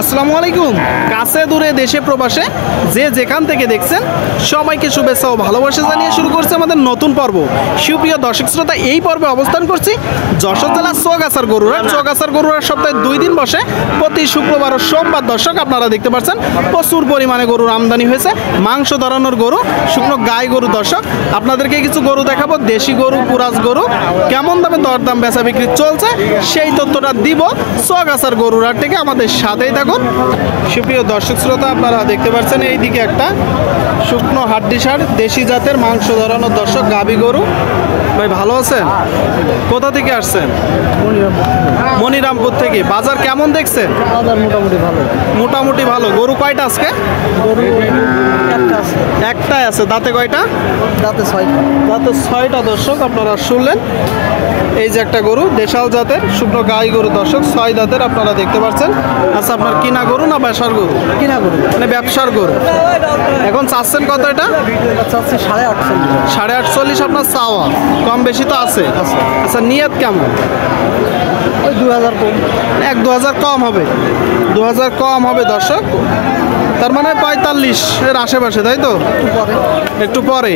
আসসালামু আলাইকুম। কাছে দূরে দেশে প্রবাসে যে যেখান থেকে দেখছেন সবাইকে শুভেচ্ছা ও ভালোবাসা জানিয়ে শুরু করছে আমাদের নতুন পর্ব। সুপ্রিয় দর্শক শ্রোতা, এই পর্বে অবস্থান করছি যশোর জেলার চৌগাছার গরুরাট। চৌগাছার গরুরাট সপ্তাহে 2 দিন বসে, প্রতি শুক্রবার ও সোমবার। দর্শক আপনারা দেখতে পাচ্ছেন প্রচুর পরিমাণে গরুর আমদানি হয়েছে, মাংস ধরানোর গরু, শুকনো গাই গরু। দর্শক আপনাদেরকে কিছু গরু দেখাবো, দেশি গরু, কুরাজ গরু, কেমন দামে দরদাম বেচা বিক্রি চলছে সেই তথ্যটা দিব চৌগাছার গরুরাট থেকে। আমাদের সাথেই থাকুন। সুপ্রিয় দর্শক শ্রোতা, আপনারা দেখতে পাচ্ছেন এইদিকে একটা শুকনো হাড্ডিসার দেশি জাতের মাংস ধরানোর দর্শক গাভী গরু। ভাই ভালো আছেন? কোথা থেকে আসছেন? মনিরামপুর থেকে। বাজার কেমন দেখছেন? বাজার মোটামুটি ভালো। মোটামুটি ভালো। গরু কয়টা আজকে? গরু একটা আছে। একটাই আছে। দাঁতে কয়টা? দাঁতে 6টা। দাঁতে 6টা। দর্শক আপনারা শুনলেন, এই যে একটা গরু দেশাল জাতের শুকনো গাই গরু দর্শক, 6 দাঁতের আপনারা দেখতে পাচ্ছেন। আচ্ছা, আপনার কিনা গরু না ব্যবসার গরু? কিনা গরু, মানে ব্যবসার গরু। এখন চাচ্ছেন কত এটা? চাচ্ছে 48,000। 48,500 আপনার চাওয়া, কম বেশি তো আছে। আচ্ছা, নিয়ত কেমন? ওই 2000 কম। 1-2,000 কম হবে। 2,000 কম হবে দর্শক। তার মানে 45 এর আশেপাশে, তাই তো? পরে একটু পরে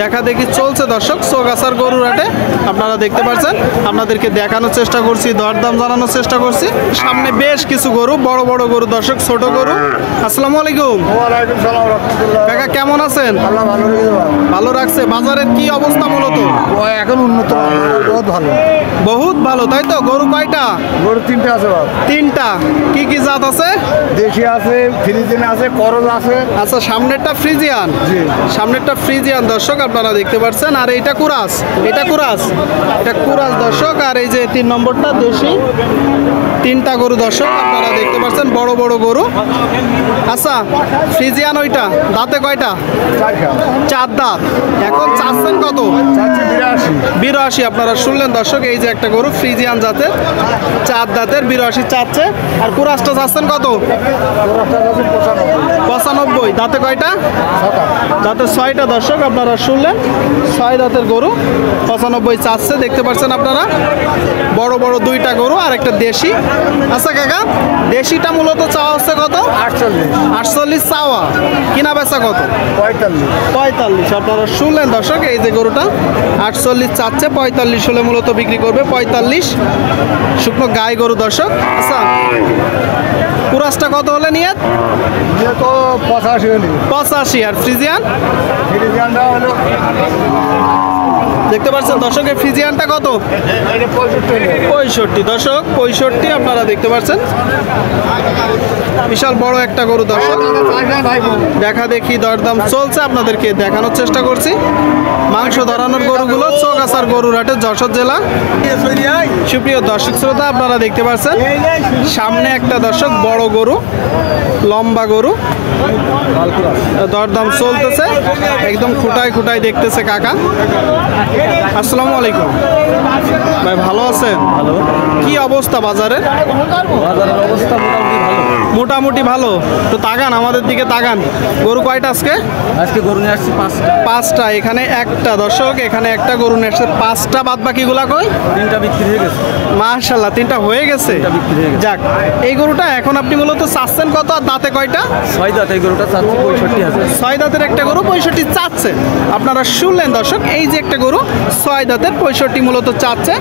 দেখা দেখি চলছে দর্শক চৌগাছার গরুর হাটে। আপনারা দেখতে পাচ্ছেন, আপনাদেরকে দেখানোর চেষ্টা করছি, দরদাম জানানোর চেষ্টা করছি। সামনে বেশ কিছু গরু, বড় বড় গরু দর্শক, ছোট গরু। আসসালামু আলাইকুম। ওয়ালাইকুম সালাম রাহমাতুল্লাহ। কাকা কেমন আছেন? আল্লাহ ভালো রেখেছে। ভালো রাখছে। বাজারের কি অবস্থা মূলত? ও এখন উন্নত, বহুত ভালো। বহুত ভালো, তাই তো? গরু কয়টা? গরু 3টা আছে বাবা। 3টা। কি কি জাত আছে? দেশি আছে, ফ্রিজিয়ান আছে, করল আছে। আচ্ছা, সামনেরটা ফ্রিজিয়ান। জি। সামনেরটা ফ্রিজিয়ান দর্শক আপনারা দেখতে পাচ্ছেন। আর এইটা কুরাস। এটা কুরাস, এটা কুরাস দর্শক। আর এই যে 3 নম্বরটা দেশি। 3টা গরু দর্শক আপনারা দেখতে পাচ্ছেন, বড় বড় গরু। আচ্ছা, ফ্রিজিয়ান ওইটা দাঁতে কয়টা? 4 দাঁত। এখন চাচ্ছেন কত? 82। আপনারা শুনলেন দর্শক, এই যে একটা গরু ফ্রিজিয়ান জাতের 4 দাঁতের, 82 চাচ্ছে। আর কুরাসটা চাচ্ছেন কত? 95। দাঁতে কয়টা? দাঁতে 6টা দর্শক আপনারা শুনলেন, 6 দাঁতের গরু, 95 চাচ্ছে। দেখতে পাচ্ছেন আপনারা, বড় বড় 2টা গরু আর একটা দেশি। আচ্ছা কাকা, দেশিটা মূলত চাওয়া হচ্ছে কত? 48 চাওয়া, কিনা বেচা কত? 45। আপনারা শুনলেন দর্শক, এই যে গরুটা 48 চাচ্ছে, 45 হলে মূলত বিক্রি করবে। 45 শুকনো গাই গরু দর্শক। আচ্ছা, কুরাসটা কত হলে নিয়ে? তো 85। আর ফ্রিজিয়ান? ফ্রিজিয়ানটা হলো দেখতে পাচ্ছেন দর্শক, এই ফ্রিজিয়ানটা কত? 65 দর্শক, 65 আপনারা দেখতে পাচ্ছেন। বিশাল বড় একটা গরু দর্শক। দেখা দেখি দরদাম চলছে, আপনাদেরকে দেখানোর চেষ্টা করছি। মাংস ধরানোর গরুগুলো চৌগাছার গরুর হাটে, যশোর জেলা। সুপ্রিয় দর্শক শ্রোতা, আপনারা দেখতে পাচ্ছেন সামনে একটা দর্শক বড় গরু, লম্বা গরু, দরদাম চলতেছে। একদম খুঁটায় খুঁটায় দেখতেছে কাকা। আসসালামু আলাইকুম ভাই, ভালো আছেন? ভালো। কি অবস্থা বাজারের? বাজারের অবস্থা মোটামুটি ভালো। মোটামুটি ভালো। তো তাকান, আমাদের দিকে তাকান। গরু কয়টা আজকে? আজকে গরু নিয়ে আসছি 5টা। এখানে একটা দর্শক, এখানে একটা গরু নিয়ে আসছে। 5টা। বাদ বাকিগুলা কই? 3টা বিক্রি হয়ে গেছে। মাশাআল্লাহ, 3টা হয়ে গেছে। 3টা বিক্রি হয়ে গেছে। যাক, এই গরুটা এখন আপনি মূলত চাচ্ছেন কত? আর দাঁতে কয়টা? 6 দাঁত। এই গরুটা চাচ্ছি 65,000। 6 দাঁতের একটা গরু 65 চাচ্ছে। আপনারা শুনলেন দর্শক, এই যে একটা গরু 6 দাঁতের 65 মূলত চাচ্ছে,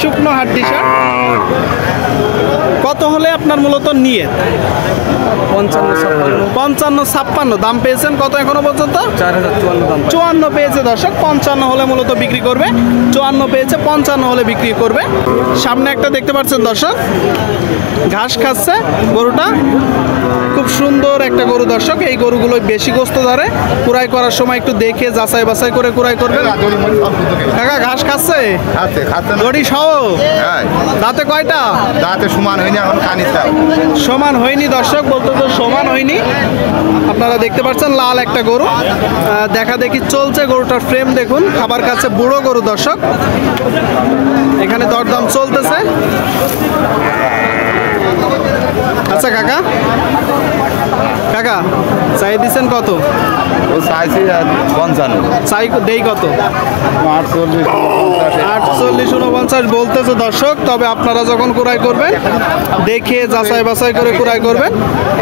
শুকনো হাড্ডিসার। কত হলে আপনার মূলত নিয়ে? 55-56। দাম পেয়েছেন কত এখনো পর্যন্ত? 4,054 দাম। 54 পেয়েছে দর্শক। 55 হলে মূলত বিক্রি করবে। 54 পেয়েছে, 55 হলে বিক্রি করবে। সামনে একটা দেখতে পাচ্ছেন দর্শক, ঘাস খাচ্ছে গরুটা। খুব সুন্দর একটা গরু দর্শক। এই গরুগুলো বেশি গোস্ত ধরে। কুড়াই করার সময় একটু দেখে যাচাই বাছাই করে কুড়াই করবে। কাকা ঘাস খাচ্ছে? দড়ি সহ? দাঁতে কয়টা? দাঁতে সমান হয়নি, এখন কানিতে সমান হয়নি দর্শক, বলতে তো সমান হয়নি। আপনারা দেখতে পাচ্ছেন লাল একটা গরু, দেখা দেখি চলছে। গরুটার ফ্রেম দেখুন, খাবার কাছে বুড়ো গরু দর্শক। এখানে দরদাম চলতেছে। আচ্ছা কাকা, কাকা চাই দিচ্ছেন কত? ও চাইছি 55। চাই দেই কত? 48, 48, 49 বলতেছে দর্শক। তবে আপনারা যখন ক্রয় করবেন দেখে যাচাই বাছাই করে ক্রয় করবেন।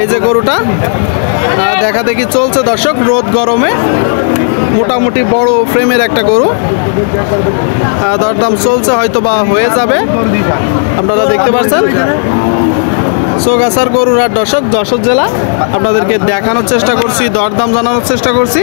এই যে গরুটা দেখা দেখি চলছে দর্শক, রোদ গরমে মোটামুটি বড় ফ্রেমের একটা গরু। দরদাম চলছে, হয়তো বা হয়ে যাবে। আপনারা দেখতে পাচ্ছেন চৌগাছার গরুর হাট দর্শক, যশোর জেলা। আপনাদেরকে দেখানোর চেষ্টা করছি, দরদাম জানানোর চেষ্টা করছি।